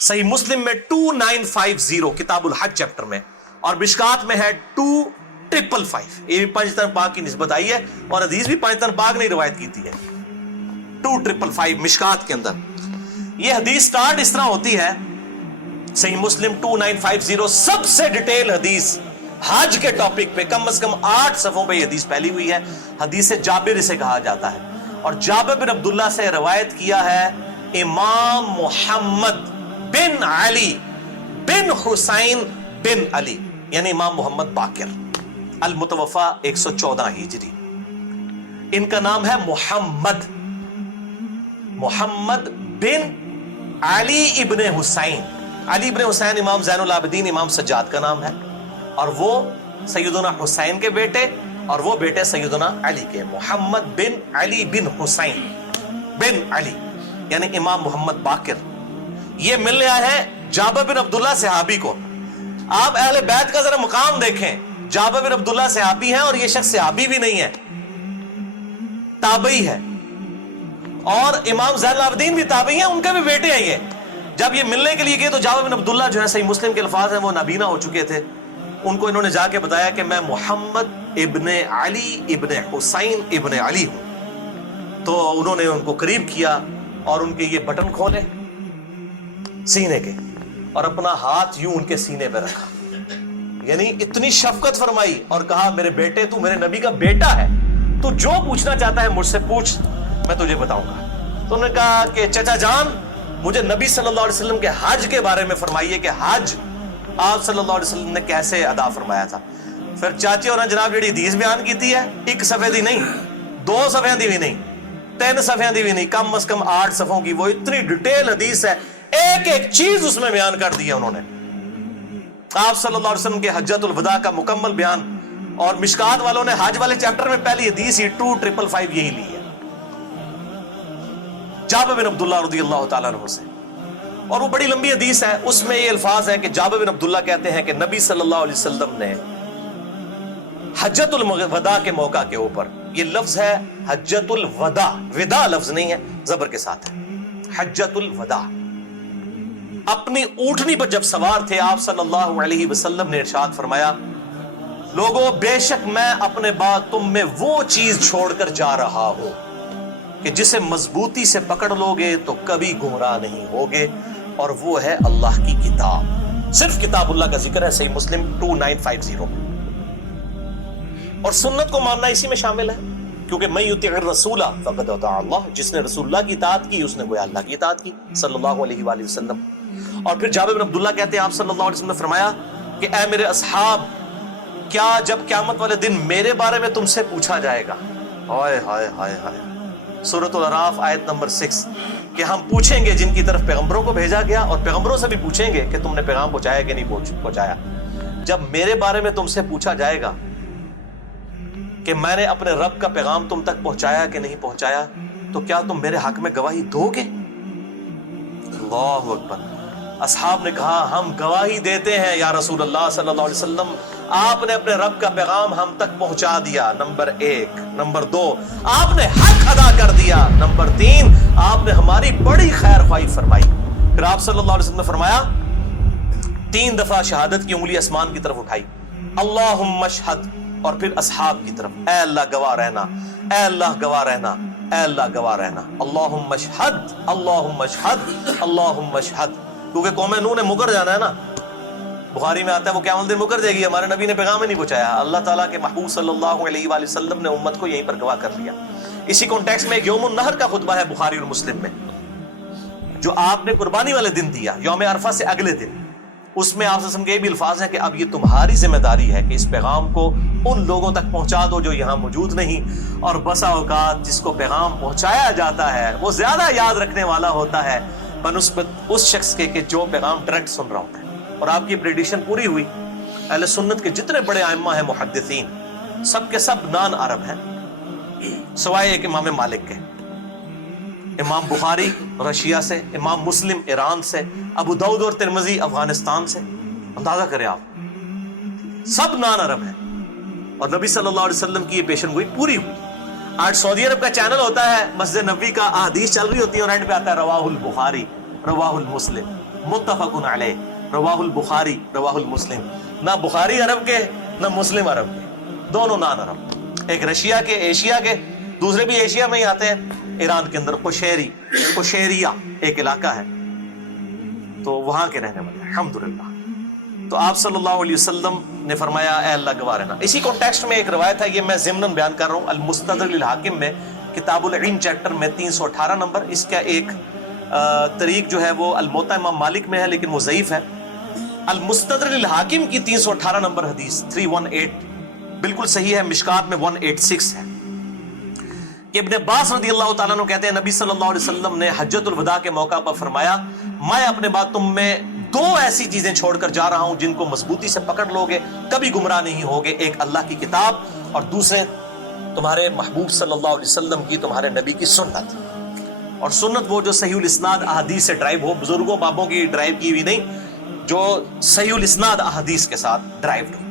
सही मुस्लिम में 2950 किताबुल हज चैप्टर में, और मिशकात में है 2555। ये भी पंजतन पाक की निस्बत आई है और हदीस भी पंजतन पाक ने रिवायत की थी 2555 मिशकात के अंदर। ये हदीस स्टार्ट इस तरह होती है, सही मुस्लिम 2950, सबसे डिटेल हदीस हज के टॉपिक पे कम से कम 8 सफ़ों पे हदीस फैली हुई है। हदीस जाबिर इसे कहा जाता है, और जाबिर बिन अब्दुल्लाह से रवायत किया है इमाम मुहम्मद बिन अली बिन हुसैन बिन अली, यानी इमाम मोहम्मद बाकिर अल मुतवफ़ा 114 हिजरी। इनका नाम है मोहम्मद बिन अली इब्ने हुसैन। अली इब्ने हुसैन इमाम ज़ैनुल आबिदीन इमाम सज्जाद का नाम है, और वो सैयदना हुसैन के बेटे, और वो बेटे सैयदना अली के। मोहम्मद बिन अली बिन हुसैन बिन अली, यानी इमाम मोहम्मद बाकिर। ये मिल रहा है जाबिर बिन अब्दुल्लाह सहाबी को। आप अहले बैत का जरा मुकाम देखें, जाबिर बिन अब्दुल्लाह सहाबी हैं, और ये शख्स सहाबी भी नहीं है, ताबई है, और इमाम ज़ैनुल आबिदीन भी ताबई हैं, उनके भी बेटे हैं ये। जब ये मिलने के लिए गए तो जाबिर बिन अब्दुल्लाह जो है, सही मुस्लिम के अल्फाज हैं, वो नाबीना हो चुके थे। उनको इन्होंने जाके बताया कि मैं मोहम्मद इब्ने अली इब्ने हुसैन इब्ने अली हूं। तो उन्होंने उनको करीब किया और उनके ये बटन खोले सीने के, और अपना हाथ यूं उनके सीने पे रखा, यानी इतनी शफकत फरमाई, और कहा मेरे बेटे, तू मेरे नबी का बेटा है, तू जो पूछना चाहता है मुझसे पूछ, मैं तुझे बताऊंगा। तो उन्होंने कहा कि चचा जान, मुझे नबी सल्लल्लाहु अलैहि वसल्लम के हज के बारे में फरमाइए कि हज आप सल्लल्लाहु अलैहि वसल्लम ने कैसे अदा फरमाया था। फिर चाची और जनाब जी हदीस बयान की है, एक सफ़े दी नहीं, 2 सफ़े दी भी नहीं, 3 सफ़े दी भी नहीं, कम से कम 8 सफ़ों की वो इतनी डिटेल हदीस है, एक एक चीज उसमें बयान कर दी है उन्होंने। आप सल्लल्लाहु अलैहि वसल्लम के हज्जतुल वदा का मुकम्मल बयान, और मिशकात वालों ने हज वाले चैप्टर में पहली हदीस ही 2555 यही ली है, जाबिर बिन अब्दुल्लाह रज़ियल्लाहु ताला अन्हु से। और वो बड़ी लंबी हदीस है, उसमें ये अल्फाज है कि जाबिर बिन अब्दुल्लाह कहते हैं कि नबी सल्लल्लाहु अलैहि वसल्लम ने हज्जतुल वदा के मौका के ऊपर, ये लफ्ज है हज्जतुल वदा, विदा लफ्ज नहीं है, जबर के साथ है, हज्जतुल वदा। अपनी ऊँटनी पर जब सवार थे आप सल्लल्लाहु अलैहि वसल्लम ने इरशाद फरमाया, लोगों बेशक मैं अपने बाद तुम में वो चीज छोड़कर जा रहा हूं कि जिसे मजबूती से पकड़ लोगे तो कभी गुमराह नहीं होगे, और वो है अल्लाह की किताब। सिर्फ किताबुल्लाह का जिक्र है, सही मुस्लिम 2950। और सुन्नत को मानना इसी में शामिल है, क्योंकि मैं युतिअर रसूला फक़द अता अल्लाह, जिसने रसूलुल्लाह की इताअत की उसने गोया अल्लाह की इताअत की सल्लल्लाहु अलैहि वसल्लम। और फिर जाबिर बिन अब्दुल्लाह कहते हैं आप सल्लल्लाहु अलैहि वसल्लम ने फरमाया कि ऐ मेरे असहाब, क्या जब क़यामत वाले दिन मेरे बारे में तुमसे पूछा जाएगा, हाय हाय हाय हाय, सूरतुल अराफ आयत नंबर 6, कि हम पूछेंगे जिनकी तरफ पैगंबरों को भेजा गया, और पैगंबरों से भी पूछेंगे कि तुमने पैगाम पहुंचाया कि नहीं पहुंचाया। जब मेरे बारे में तुमसे पूछा जाएगा कि मैंने अपने रब का पैगाम तुम तक पहुंचाया कि नहीं पहुंचाया, तो क्या तुम मेरे हक में गवाही दोगे? अल्लाहु अकबर। असहाब ने कहा हम गवाही देते हैं या रसूल अल्लाह सल्लल्लाहु अलैहि वसल्लम, आपने अपने रब का पैगाम हम तक पहुंचा दिया, नंबर 1। नंबर 2, आपने हक अदा कर दिया। नंबर 3, आपने हमारी बड़ी खैर ख्वाही फरमाई। फिर आप सल्लल्लाहु अलैहि वसल्लम ने फरमाया, 3 दफा शहादत की उंगली आसमान की तरफ उठाई, अल्लाहुम्मा अशहद, और फिर असहाब की तरफ, ऐ अल्लाह गवाह रहना, ऐ अल्लाह गवाह रहना, ऐ अल्लाह गवाह रहना, अल्लाहुम्मा अशहद, अल्लाहुम्मा अशहद, अल्लाहुम्मा अशहद। क्योंकि कौम नूह ने मुकर जाना है ना, बुखारी में आता है वो क़यामत दिन मुकर जाएगी, हमारे नबी ने पैगाम ही नहीं पहुंचाया। अल्लाह ताला के महबूब सल्लल्लाहु अलैहि वसल्लम ने उम्मत को यहीं पर गवाह कर लिया। इसी कॉन्टेक्स्ट में एक यौमुन नहर का खुतबा है बुखारी और मुस्लिम में, जो आपने कुर्बानी वाले दिन दिया, यौम अरफा से अगले दिन। उसमें आप के भी अल्फाज हैं कि अब ये तुम्हारी जिम्मेदारी है कि इस पैगाम को उन लोगों तक पहुंचा दो जो यहाँ मौजूद नहीं। और बसा औकात जिसको पैगाम पहुंचाया जाता है वो ज्यादा याद रखने वाला होता है बनिस्बत उस शख्स के जो पैगाम डायरेक्ट सुन रहा होता है। और आपकी प्रेडिक्शन पूरी हुई। अहले सुन्नत के जितने बड़े आइम्मा हैं मुहद्दिसीन, सब के सब नान अरब हैं सवाए एक इमाम मालिक के। इमाम बुखारी रशिया से, इमाम मुस्लिम ईरान से, अबू दाऊद और तिरमिज़ी अफगानिस्तान से। अंदाजा करें आप, सब नान अरब हैं। और नबी सल्लल्लाहु अलैहि वसल्लम की ये पेशन गोई पूरी हुई। आज सऊदी अरब का चैनल होता है, मस्जिद नबी का अहादीस चल रही होती है और एंड पे आता है रवाहुल बुखारी, रवाहुल मुस्लिम। متفقن علیہ رواہ البخاری رواہ المسلم. نہ بخاری عرب کے نہ مسلم عرب کے, دونوں نان عرب, ایک رشیا کے, ایشیا کے, دوسرے بھی ایشیا میں ہی آتے ہیں, ایران کے اندر قشیریہ ایک علاقہ ہے, تو وہاں کے رہنے والے الحمدللہ. تو آپ صلی اللہ علیہ وسلم نے فرمایا اے اللہ گواہ رہنا. اسی کانٹیکسٹ میں ایک روایت ہے, یہ میں ضمناً بیان کر رہا ہوں, المستدرک للحاکم میں کتاب العلم چیپٹر میں 318 نمبر. اس کا ایک طریق جو ہے وہ الموطا امام مالک میں ہے لیکن وہ ضعیف ہے. المستدرک للحاکم کی 318 نمبر حدیث 318 بالکل صحیح ہے, مشکات میں 186 ہے کہ ابن عباس رضی اللہ تعالیٰ عنہ کہتے ہیں نبی صلی اللہ علیہ وسلم نے حجۃ الوداع کے موقع پر فرمایا میں اپنے بعد تم میں دو ایسی چیزیں چھوڑ کر جا رہا ہوں جن کو مضبوطی سے پکڑ لوگے کبھی گمراہ نہیں ہوگے, ایک اللہ کی کتاب اور دوسرے تمہارے محبوب صلی اللہ علیہ وسلم کی, تمہارے نبی کی سنت. اور سنت وہ جو صحیح الاسناد احادیث سے ڈرائیو ہو, بزرگوں بابوں کی ڈرائیو کی ہوئی نہیں, جو صحیح الاسناد احادیث کے ساتھ ڈرائیوڈ ہو.